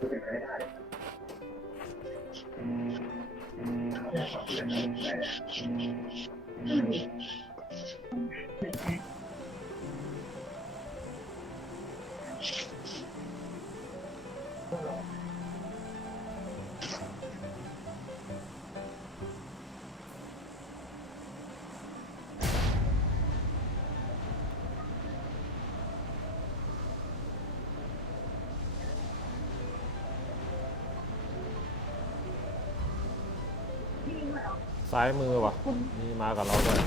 ซ้ายมือว่ะมีมากับเราด้วย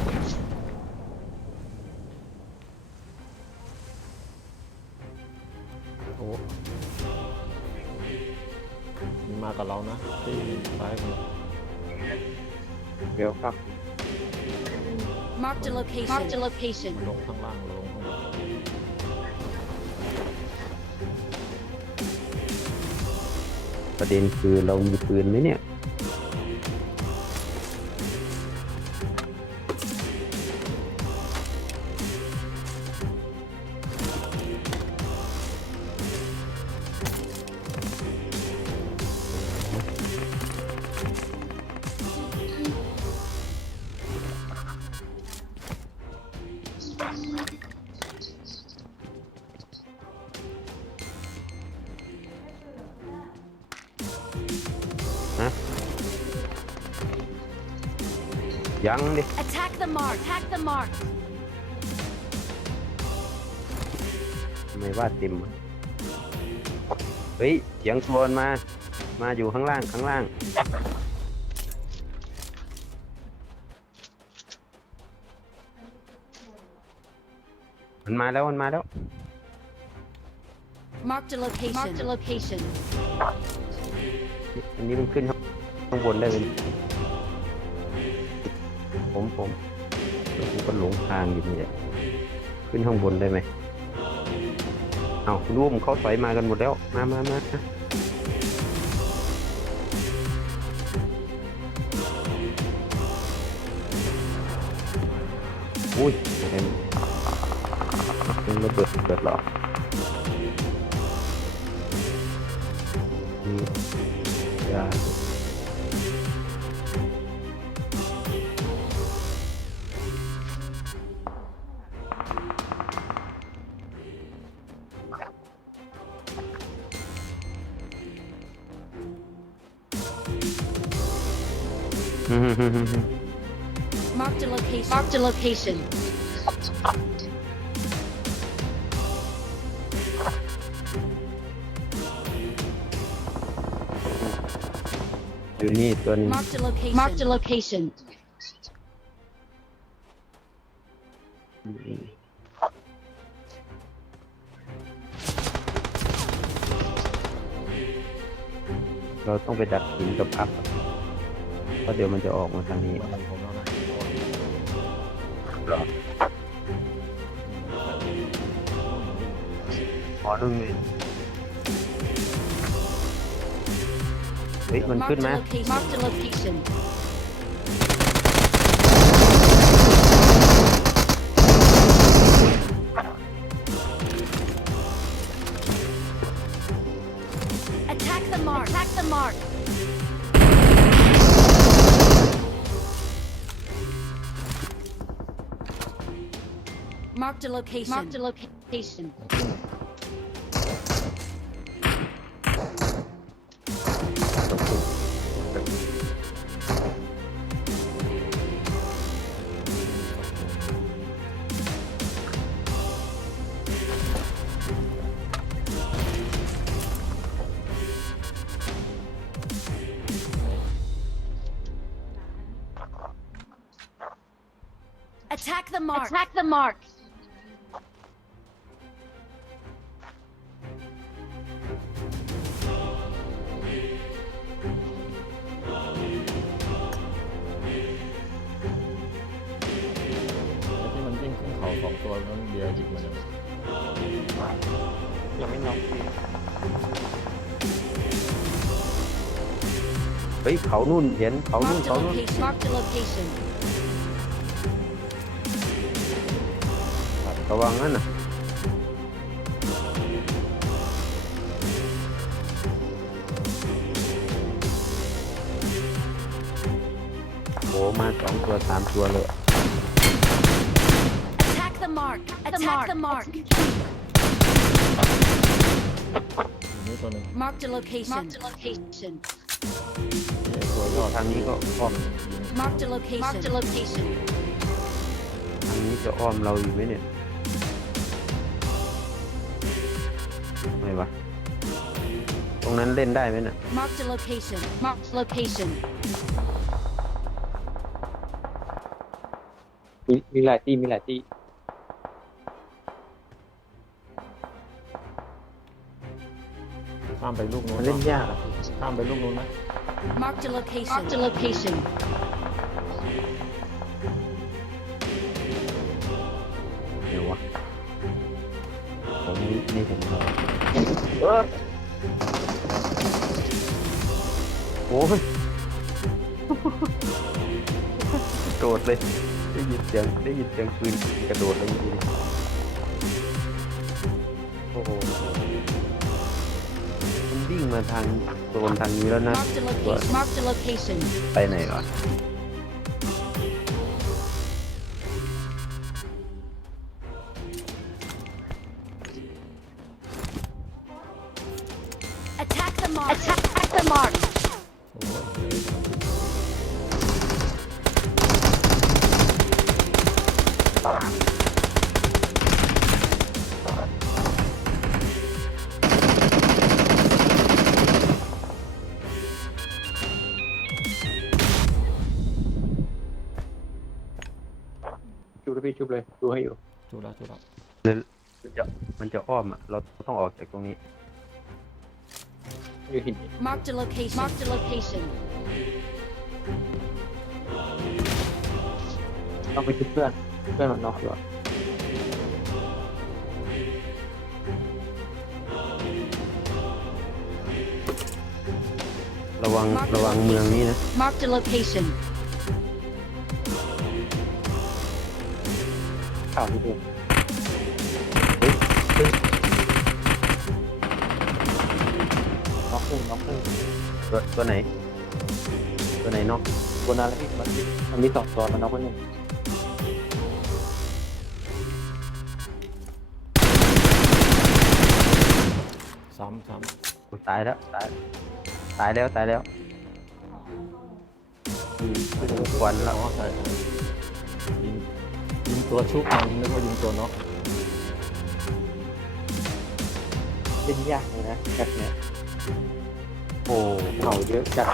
โอ้มีมากับเรานะที่ซ้ายมือเดี๋ยวครับ Marked a location. Marked a location. มันลงข้างล่างหรือลงข้างบนประเด็นคือเรามีปืนไหมเนี่ย ยังดิ Attack the mark. Attack the mark. ทำไมว่าเต็มวะเฮ้ยเสียงโครนมา มาอยู่ข้างล่างข้างล่าง มันมาแล้วมันมาแล้ว Marked a location. Marked a location. อันนี้มันขึ้นข้างข้างบนได้เลย ผมผมผมก็หลงทางอยู่นี่แหละขึ้นข้างบนได้ไหมเอาร่วมเขาถอยมากันหมดแล้ว มามามาอุ้ยเห็นเป็นระเบิดเกิดหรอ Marked a location. Marked a location. อยู่นี่ตัวนี้ Marked a location. Marked a location. เราต้องไปดักหินกับอัพ เพราะเดี๋ยวมันจะออกมาทางนี้มันผมแล้วนะหรออ๋อนู่นไงเฮ้ยมัน Marked ขึ้น a มา location. Marked a location. Marked a location. Marked a location. 'Attack the mark. Attack the mark. นู่นเห็นเขานู่นเขานู่น Marked a location. ครับระวังนั่นน่ะโอ้มาสองตัวสามตัวเลย Attack the mark. Attack the mark. นี่ตัวหนึง Marked a location. Marked a location. ไอ้ตัวยอดทางนี้ก็อ้อมยิง Marked a location. Marked a location. ทางนี้จะอ้อมเราอยู่ไหมเนี่ยไม่วะตรงนั้นเล่นได้ไหมน่ะ Marked a location. Marked location. มีมีหลายที่มีหลายที่ข้ามไปลูกนู้นมันเล่นยากอะ ข้ามไปลูกนู้นนะ Marked a location. Marked a location. เดี๋ยววะผมไม่ไม่เห็นเราเออโอ้ยโดดเลย ได้ยินเสียงได้ยินเสียงปืนกระโดดเลยทีนี้โอ้โหมันวิ่งมาทาง โซนทางนี้แล้วนะ Marked a location. Marked a location. ไปไหนวะ ชุบเลยพี่ชุบเลย ดูให้อยู่จุดละจุดละมันจะมันจะอ้อมอะ เราต้องออกจากตรงนี้ อยู่หิน Marked a location. Marked a location. ต้องไปชุบเพื่อน เพื่อนมันน็อกอยู่อะระวังระวังเมืองนี้นะ Marked a location. ข่าวที่เดียวเฮ้ยเฮ้ยน็อกหนึ่งน็อกหนึ่งตัวตัวไหน ตัวไหนนอกตัวนั้นแล้วพี่มันมีมันมีสองตัวมันน็อกไปหนึ่งซ้ำซ้อุ๊ยตายแล้วตายตายแล้วตายแล้วอืมขึ้นควันำแล้ว อ๋อใช่ใช่ยิงยิง ตัวชุบมันนึกว่ายิงตัวน็อกเล่นยากเลยนะแบบเนี้ยโอ้เข่าเยอะจัด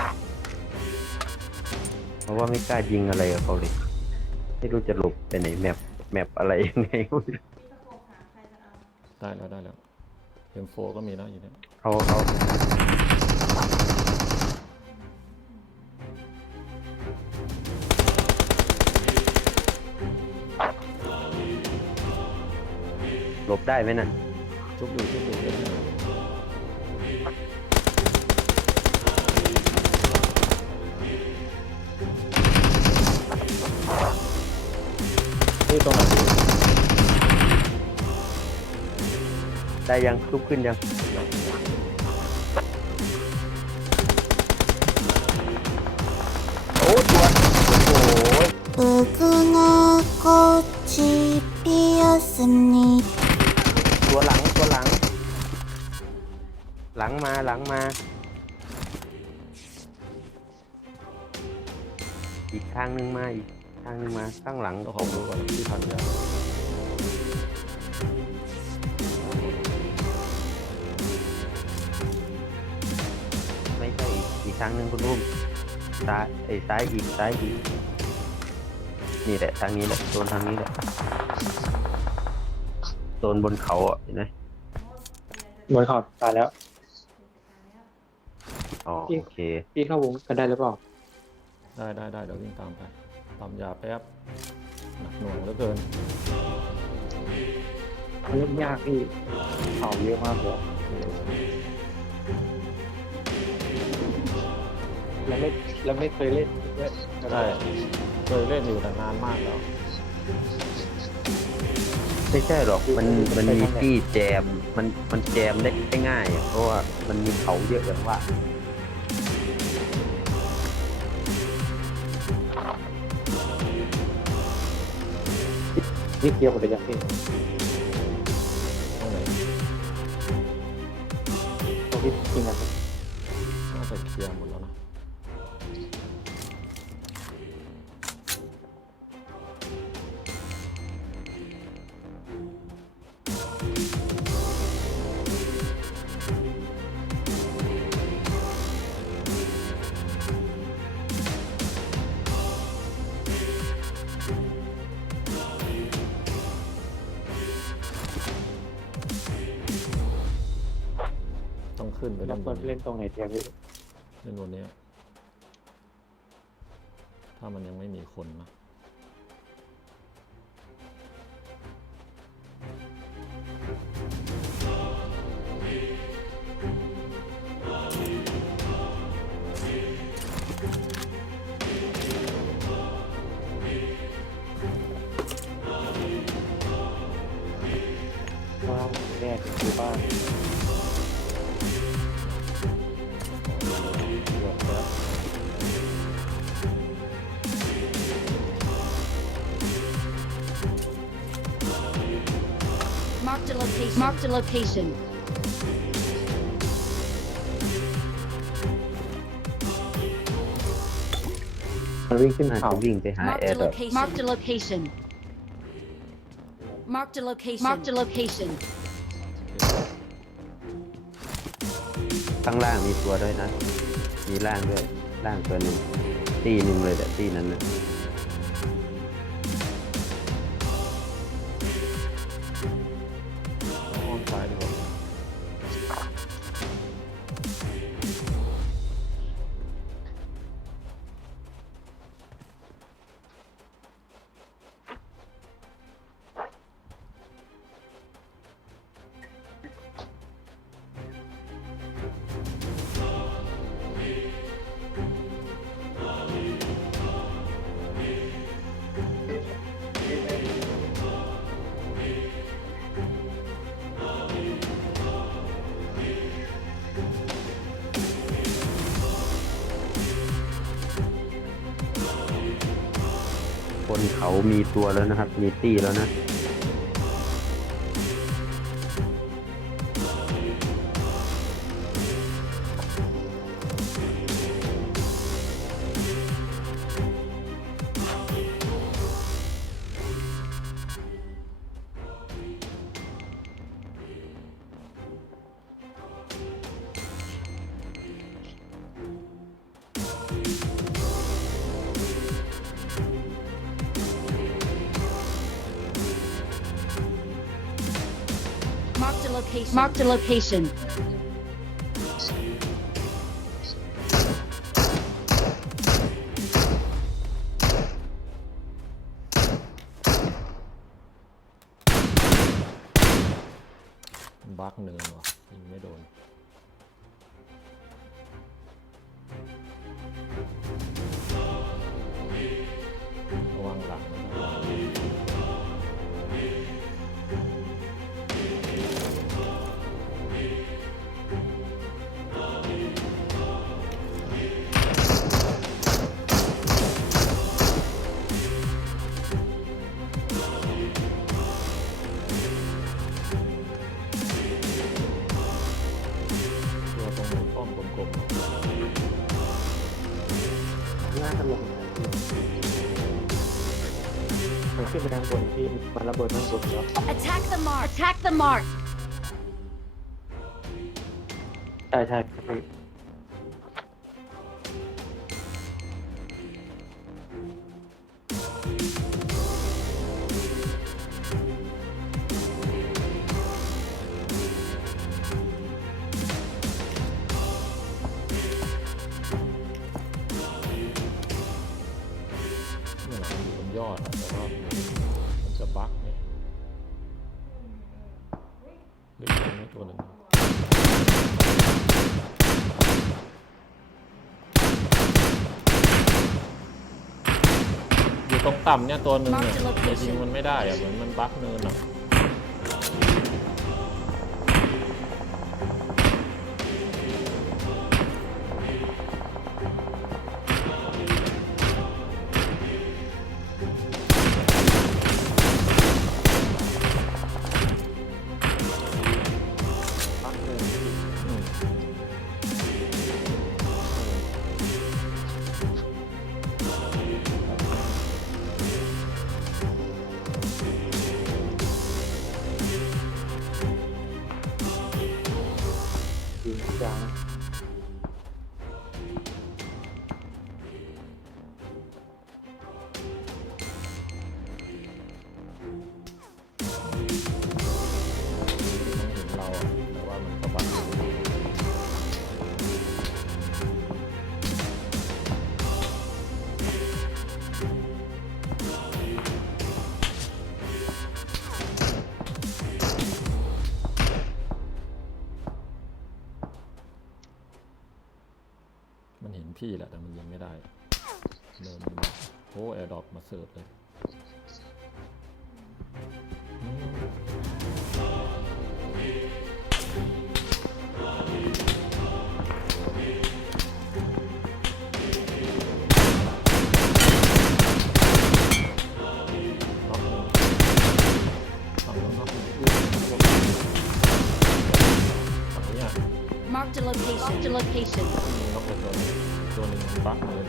เพราะว่าไม่กล้ายิงอะไรกับเขาเลยไม่รู้จะหลบไปไหนแมปแมปอะไรยังไงไม่รู้ได้แล้วได้แล้วเอ็มโฟก็มีนะอยู่เนี่ยเขาเขา ได้ไหมน่ะชุบอยู่ชุบอยู่เดี๋ยวนี้นี่ตรงไหนดีได้ยังลุกขึ้นยัง ตัวหลังตัวหลัง หลังมาหลังมาอีกทางหนึ่งมาอีกทางหนึ่งมาข้างหลังก็ขอดูก่อนที่พันยาไม่ใช่อีกอีกทางหนึ่งคุณรุ่มซ้ายไอ้ซ้ายอีกซ้ายอีกนี่แหละทางนี้แหละโซนทางนี้แหละ โซนบนเขาอะเห็นไหมมวยเข่าตายแล้ว อ๋อโอเค พี่เข้าวงกันได้หรือเปล่า ได้ได้ได้เดี๋ยววิ่งตามไปตามยาแป๊บหนักหน่วงเหลือเกินมันเล่นยากพี่เข่าเยอะมากเลยแล้วไม่แล้วไม่เคยเล่นด้วยได้เคยเล่นอยู่แต่นานมากแล้ว ไม่ใช่หรอกมันมันมีที่แจมมันมันแจมได้ง่ายเพราะว่ามันมีเขาเยอะแบบว่า นี่เคียร์หมดเลยยังพี่งที่ทิ้งนะ ต้องขึ้นวนเล่นตรงไหนเทียพี่เล่นบนเนี้ยถ้ามันยังไม่มีคนนะ Marked a location. มันวิ่งขึ้นน่าเขาจะวิ่งไปหา Marked แอ a ร์ดรอป location. Marked a location. Marked a location. Marked a location. ข้างล่างมีตัวด้วยนะ มีล่างด้วยล่างตัวหนึ่งตีหนึ่งเลยแต่ตีนั้นนะ เขามีตัวแล้วนะครับ มีตีแล้วนะ location. Marked a location. มันระเบิดทางบนแล้ว Attack the mark. Attack the mark. ใช่ ตรงต่ำเนี่ยตัวหนึ่งเนี่ย Mark the แต่ location ยิงมันไม่ได้อะเหมือนมันบักเนินอะ มันเห็นพี่แหละแต่มันยิงไม่ได้เดินมาโอ้แอร์ดรอปมาเสิร์ฟเลยอืมน็อกหนึ่งฝั่งนู้นน็อกหนึ่งอุ้ยฝั่งนี้อะ Marked a location. Marked a location. มีน็อกไปตัวหนึง ตัวหนึ่งบั๊กเลย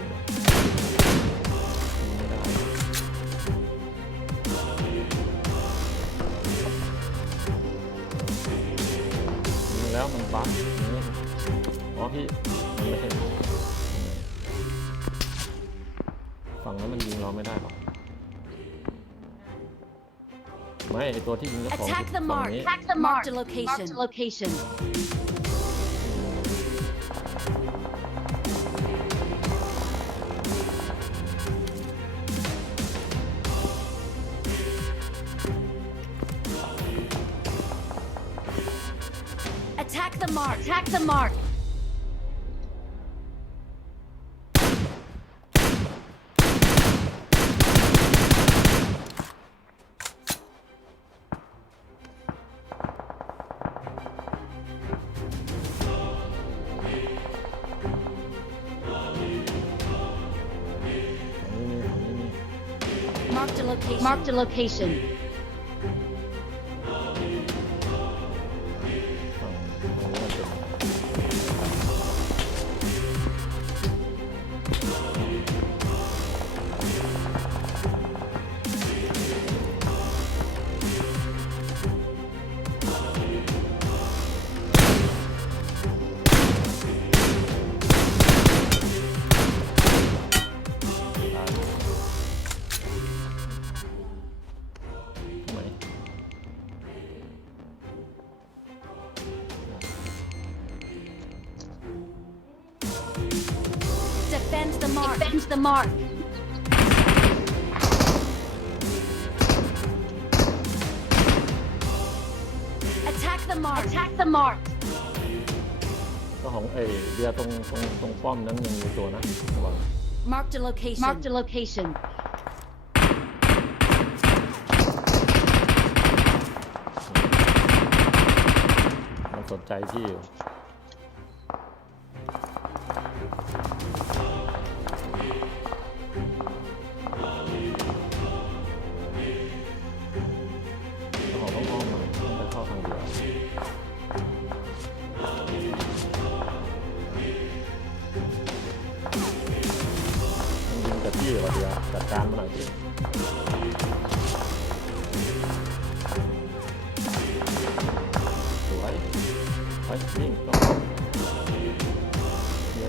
ยิงแล้วมันบั๊กอ๋อพี่มันไม่เห็นฝั่งนั้นมันยิงเราไม่ได้หรอกไม่ไอตัวที่ยิงเจ้าของฝั่งนี้ Attack the mark. Marked a location. Marked a location. Mark. the mark! Attack the mark! Marked a location. Marked a location. ป้อมนั้นยังมีตัวนะระวัง Marked a location. Marked a location. มันสนใจพี่อยู่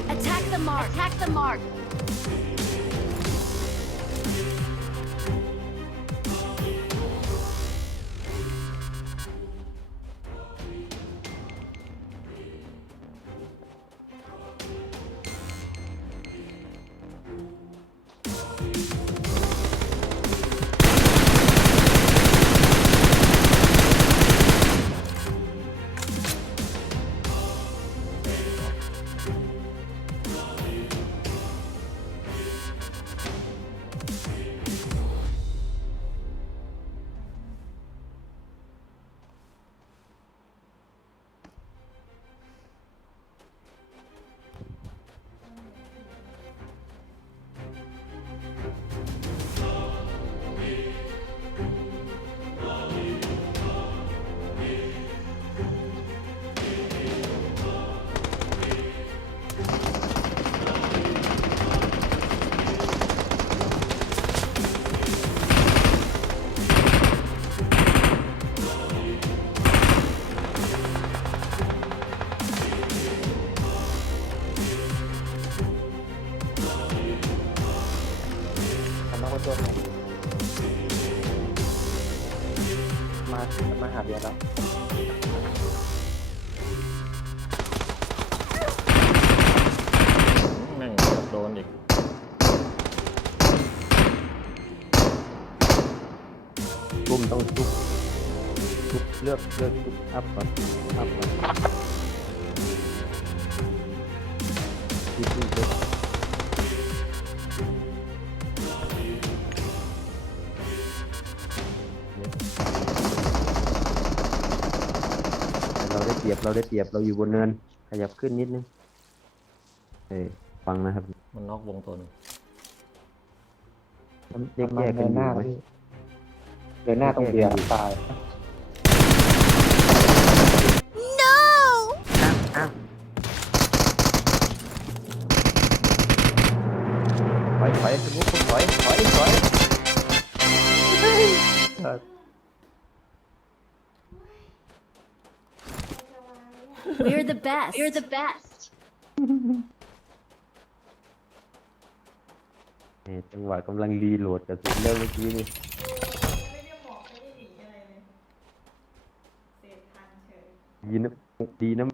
Attack the mark. Attack the mark. มามาหาเบียร์แล้วแม่งเกือบโดนอีกรุ่มต้องทุบทุบเลือกเลือกทุบอัพก่อนอัพก่อนคิดอีกเลยเราได้เปรียบ เราได้เปรียบเราอยู่บนเนิน ขยับขึ้นนิดนึงเอ้ยฟังนะครับมันนอกวงตัวหนึงมันแยกมันแยกกันเดินหน้าอยู่ไหมพี่เดินหน้าตรงเบียร์ตายอ้าวถอยถอยสมมุ We're the best. We're the best. เนี่ยจังหวะกำลังรีโหลดกระสุนเริ่มเมื่อกี้นี่ไม่ได้บอกไม่ได้หนีอะไรเลยเสพทันเฉย ดีนะดีนะ